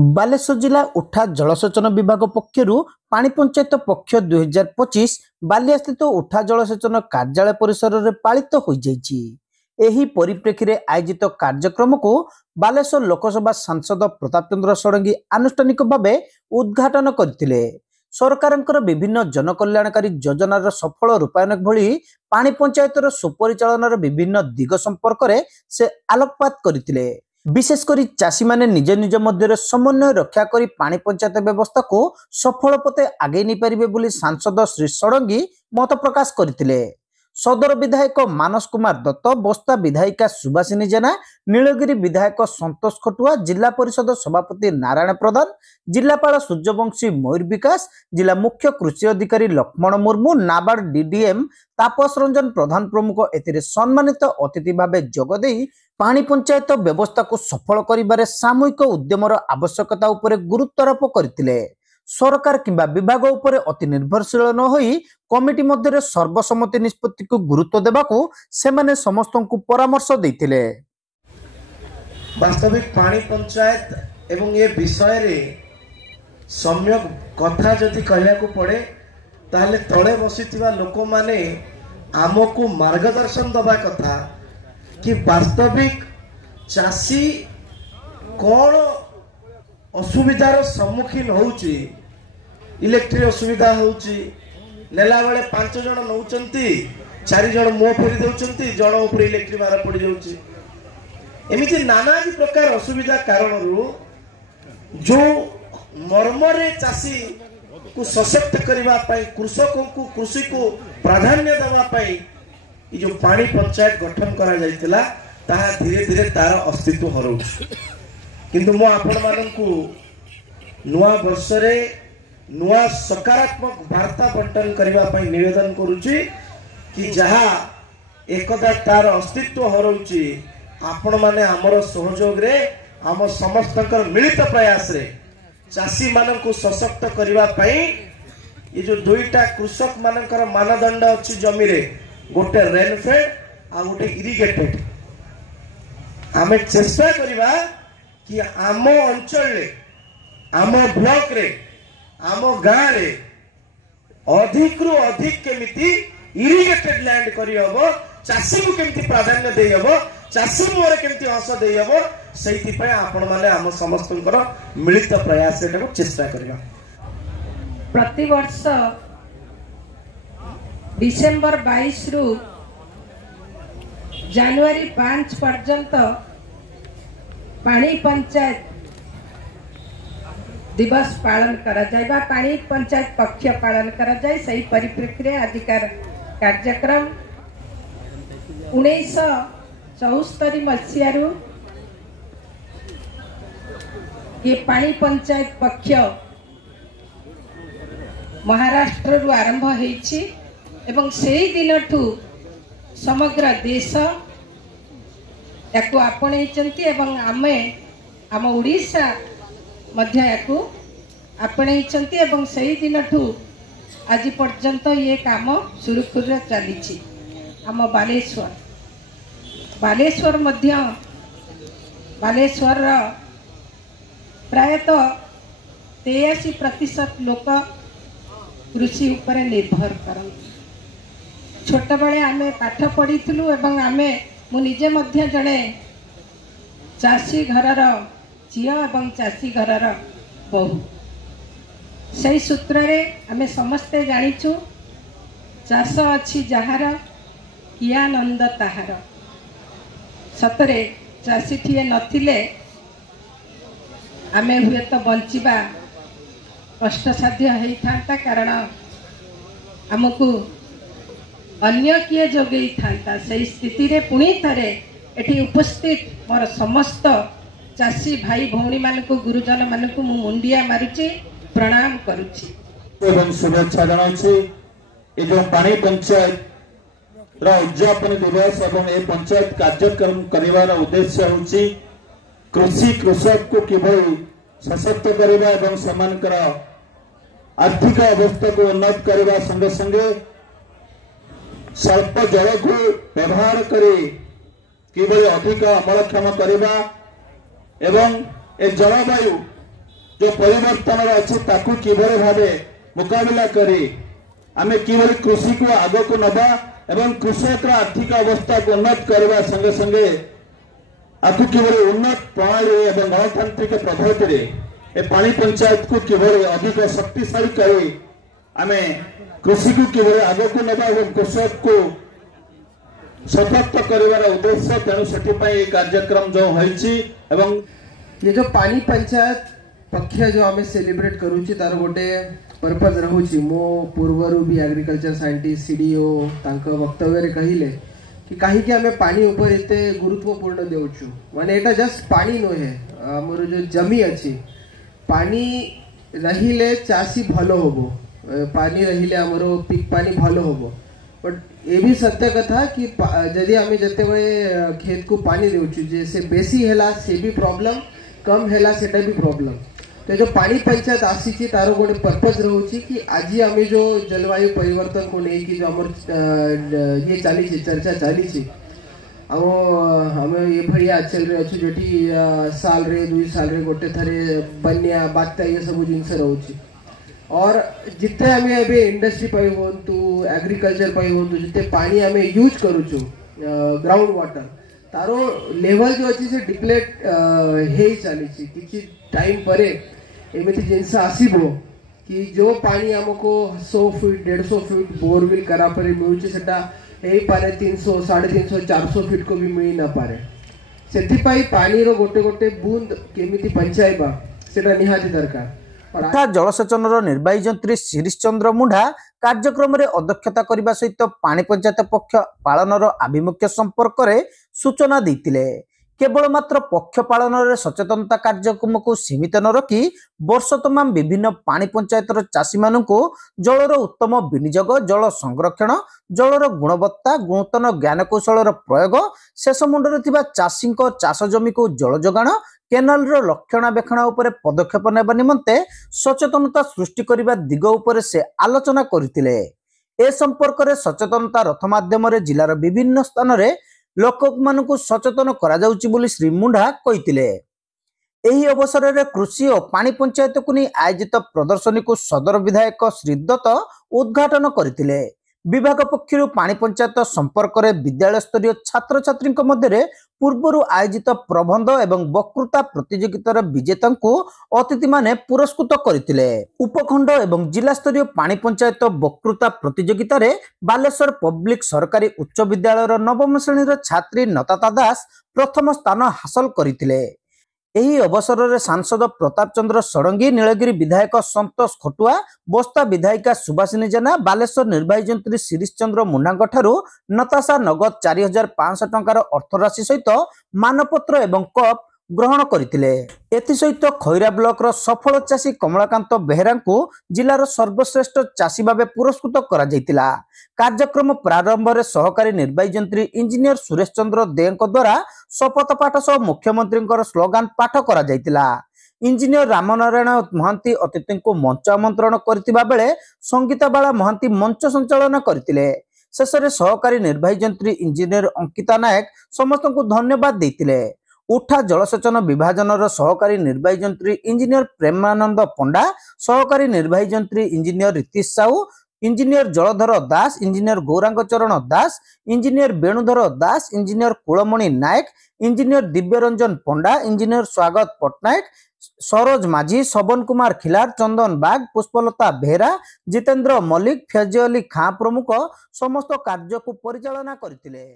बालेश्वर जिला उठा जलसेचन विभाग पक्षर पानी पंचायत पक्ष 2025 बालिया स्थित उठा जलसेचन कार्यालय परिसर में पालित हो जाइए। परिप्रेक्षी में आयोजित कार्यक्रम को बालेश्वर लोकसभा सांसद प्रताप चंद्र षडंगी आनुष्ठानिक भाव उद्घाटन करथिले। सरकारंकर विभिन्न जनकल्याणकारी योजनार सफल रूपायन भली पानी पंचायतर सुपरिचालनार विभिन्न दिग संपर्क में से आलोकपात करथिले। विशेषकर चाषी माने निज निज मध्य समन्वय रक्षा करी पानी पंचायत व्यवस्था को सफल पथे आगे नहीं पारिबे बोली सांसद श्री षडंगी मत प्रकाश करथिले। सदर विधायक मानस कुमार दत्त, बस्ता विधायिका सुभाषिनी जेना, नीलगिरी विधायक संतोष खटुआ, जिला परिषद सभापति नारायण प्रधान, जिलापाल सूर्यवंशी मयूर विकास, जिला मुख्य कृषि अधिकारी लक्ष्मण मुर्मू, नाबार्ड डीडीएम तापस रंजन प्रधान प्रमुख एथिरे सम्मानित अतिथि भावे जोगदे पानी पंचायत व्यवस्था को सफल करिबारे सामूहिक उद्यमर आवश्यकता उपरे गुरुत्वारोप करथिले। सरकार किंबा विभाग उपरे अति निर्भरशील न होई कमिटी मध्य सर्वसम्मति निष्पत्ति को गुरुत्व देबाकू सेमाने समस्तंकु परामर्श दैथिले। वास्तविक पानी पंचायत एवं ये विषय रे सम्यक कथा जदि कहला को पड़े ताले तळे बसिथिबा लोक माने आमको मार्गदर्शन दबा कथा कि वास्तविक चाषी कौन असुविधार सम्मुखीन होउची। इलेक्ट्रिक असुविधा होउची, नेला बेले 5 जण नौचंती, 4 जण मुंह फेरी देउचंती, जण ऊपर इलेक्ट्रिक मारा पड़ी जाउची। एमिति नाना प्रकार असुविधा कारणरू जो मर्मरे चाषी को सशक्त करबा पई, कृषकों को कृषि को प्राधान्य देबा पई ये जो पानी पंचायत गठन करा जाइतिला ताहा धीरे धीरे तार अस्तित्व हरउछ। किंतु मो आपण माननकु नुआ वर्ष रे नुआ सकारात्मक वार्ता बंटन करबा पई निवेदन करूची कि जहा एकदा तार अस्तित्व हरउची आपण माने हमर सहयोग रे हम समस्तकर मिलित प्रयास रे चाषी माननकु सशक्त करबा पई ये जो दुईटा कृषक मानकर मानदंड अछि जमी रे, गोटे रेनफेड आ गोटे इरिगेटेड, आमे चेष्टा करिबा कि आम अंचल रे, आम ब्लॉक रे, आम गाँ रे अधिक रु अधिक केमिति इरिगेटेड लैंड करी हबो, चाषी को केमिति प्राधान्य देई हबो, चाषी मोरे केमिति हस देई हबो, सेति पय आपण माने आम समस्तकर मिलित प्रयास रे चेष्टा करिबा। प्रति वर्ष डिसेंबर 22 रु जनवरी 5 पर्यंत पानी पंचायत दिवस पालन करा जाए बा पानी पंचायत पक्ष पालन करा जाए। सही परिप्रेक्षी रे आजिकार कार्यक्रम 1974 मसीह ये पानी पंचायत पक्ष महाराष्ट्र रु आरंभ होईछि एवं सेही दिनठू समग्र देश याकू आपणैचंती एवं आमे आम ओडिशा मध्य याकू आपणैचंती एवं सेही दिनठू आज पर्यंत ये काम सुरुखुर चली। आम बालेश्वर मध्य बालेश्वर प्रायतः 83% लोक कृषि उपर निर्भर करते। छोट बड़े आमे पाठ पढ़ीलु एवं आमे मु निजे मध्य जड़े चाषी घरर झील एवं चाषी घरर बहु। से सूत्र रे आमे समस्ते जानिछु चाष अच्छी जहार किया नंद ताहार। सतरे चाषी टीए नथिले आमे हुए तो बंचिबा कष्टसाध्य होता, कारण आमको अन्य किए जोगे था। से स्थिति रे पुणी थरे एठी उपस्थित मोर समस्त चाषी भाई भौणी मान को गुरुजन मान को मुंडिया मारुची, प्रणाम करुची एवं शुभेच्छा जनाउची। ए जो पानी पंचायत रा उद्यापन दिवस एवं ए पंचायत कार्यक्रम करिवार उद्देश्य होची कृषि कृषक को किभली सशक्त करबा एवं समानकर आर्थिक अवस्था को उन्नत करबा संगे संगे स्वल्प जल को व्यवहार करी किभली अधिक अमलक्षम करबा एवं ए जलवायु जो परिवर्तन अच्छे ताकू किभली भावे मुकाबिला करी आमे किभली कृषि को आग को नबा एवं कृषक आर्थिक अवस्था को उन्नत करने संगे संगे आपको किभली उन्नत प्रणाली एवं गणतांत्रिक पद्धति ए पानी पंचायत को किभली अधिक शक्तिशाली करी आमे कृषि को किभली आग को नबा एवं कृषक को सशक्त कर उद्देश्य तेणु से कार्यक्रम जो होइछि एवं ये जो पानी पंचायत पक्ष जो आम सेलिब्रेट करूची तार गोटे पर्पज रहुची मो पूर्वर भी एग्रीकल्चर साइंटिस्ट सीडीओ तांको वक्तव्य रे कहिले कि कहीं कि आमे पानी ऊपर एते गुरुत्वपूर्ण देउछु माने एटा जस्ट पानी नो है हमर जो जमी अछि पानी रहिले चासी भलो होबो पानी रहिले हमरो पिक पानी भलो होबो बट ये भी सत्य कथा कि यदि आमे जते बळे खेत को पानी देउछु जे से बेसी हैला से भी प्रॉब्लम कम हैला सेटा भी प्रॉब्लम तो जो पानी पंचायत आसी तार गोटे पर्पज रोचे कि आज आम जो जलवायु परिवर्तन को लेकिन जो आम ये चली चर्चा चली आम ये भाई आचल रे अच्छे जो साल रे 2 साल रे गोटे थरे बन्या बात्या ये सब जिनस रोचे और जिते आम ए इंडस्ट्री पाई हूँ एग्रीकल्चर पाई हूँ जिते पानी आम यूज करुचु ग्राउंड वाटर तारो लेवल जो अच्छी से डिप्लेट हे चली किसी टाइम पर एमती जिनस आसबो कि जो पानी आमको 100 फीट 150 फीट बोरवेल करा पर मिलूँ से 300 350 400 फीट को भी मिल ना पारे से पानी रो गोटे गोटे बूंद केमिति पंचायबा सेटा निहाती दरकार तथा जलसेचन निर्वाही जंत्री शिरीष चंद्र मुंडा कार्यक्रम में अध्यक्षता करने सहित पानी पंचायत पक्ष पालन आभिमुख्य संपर्क में सूचना देते केवल मात्र पक्ष पालन सचेतनता कार्यक्रम को सीमित न रखी वर्ष तमाम विभिन्न पानी पंचायत चाषी मानू जलर उत्तम विनियोग जल संरक्षण जलर गुणवत्ता नूतन ज्ञानकौशल प्रयोग शेष मुंडे चाषी चाष जमी को जल जोगाण केनाल रक्षणाबेक्षण उपर पदक्षेप नेबा निमंते सचेतनता सृष्टि करने दिग उपर से आलोचना करथिले। ए संपर्क में सचेतनता रथ माध्यम जिलार विभिन्न स्थान में लोक मानू सचेतन करा जाउची बोली श्री मुंडा कहिथिले। एही अवसर में कृषि और पानी पंचायत को नहीं आयोजित प्रदर्शनी को सदर विधायक श्री दत्त उद्घाटन करथिले। विभाग पक्षर पानी पंचायत संपर्क में विद्यालय स्तरीय छात्र छात्री मध्य पूर्व आयोजित प्रबंध एवं वक्तृता प्रतियोगितार विजेता को अतिथि माने पुरस्कृत करथिले। उपखंड एवं जिला स्तरीय पानी पंचायत वक्तृता प्रतियोगिता रे बालेश्वर पब्लिक सरकारी उच्च विद्यालय नवम श्रेणी छात्री नताता दास प्रथम स्थान हासिल करथिले। एही अवसर में सांसद प्रताप चंद्र षडंगी नीलगिरी विधायक संतोष खटुआ बस्ता विधायिका सुभाषिनी जेना बालेश्वर निर्वाही जंत्री शिरीष चंद्र मुंडा ठारू नताशा नगद 4500 टंकार अर्थराशि सहित मानपत्र एवं कप ग्रहण करथिले। एथिसहित खैरा ब्लॉक रो सफल चाषी कमलाकांत बेहेरा को जिलार सर्वश्रेष्ठ चाषी भाव पुरस्कृत करा जायतिला। कार्यक्रम प्रारंभ में सहकारी निर्वाही जंत्री इंजीनियर सुरेश चंद्र दे द्वारा शपथ पाठ सह मुख्यमंत्री स्लोगान पाठ करा जायतिला। इंजीनियर रामनारायण महांती अतिथि को मंच आमंत्रण करथिबा बेले संगीताबाला महांती मंच संचालन करथिले। शेष में सहकारी निर्वाही जंत्री इंजीनियर अंकिता नायक समस्त को धन्यवाद देथिले। उठा जलसेचन विभाजन सहकारी निर्वाही जंत्री इंजीनियर प्रेमानंद पंडा सहकारी निर्वाही जंत्री इंजीनियर रीतिश साहू इंजीनियर जलधर दास इंजीनियर गौरांग चरण दास इंजीनियर वेणुधर दास इंजीनियर कुलमणि नायक इंजीनियर दिव्यरंजन पंडा इंजीनियर स्वागत पट्टनायक सरोज माझी सबन कुमार खिलार चंदन बाग पुष्पलता बेहेरा जितेंद्र मल्लिक फैज अली खां प्रमुख समस्त कार्य को परिचालना करथिले।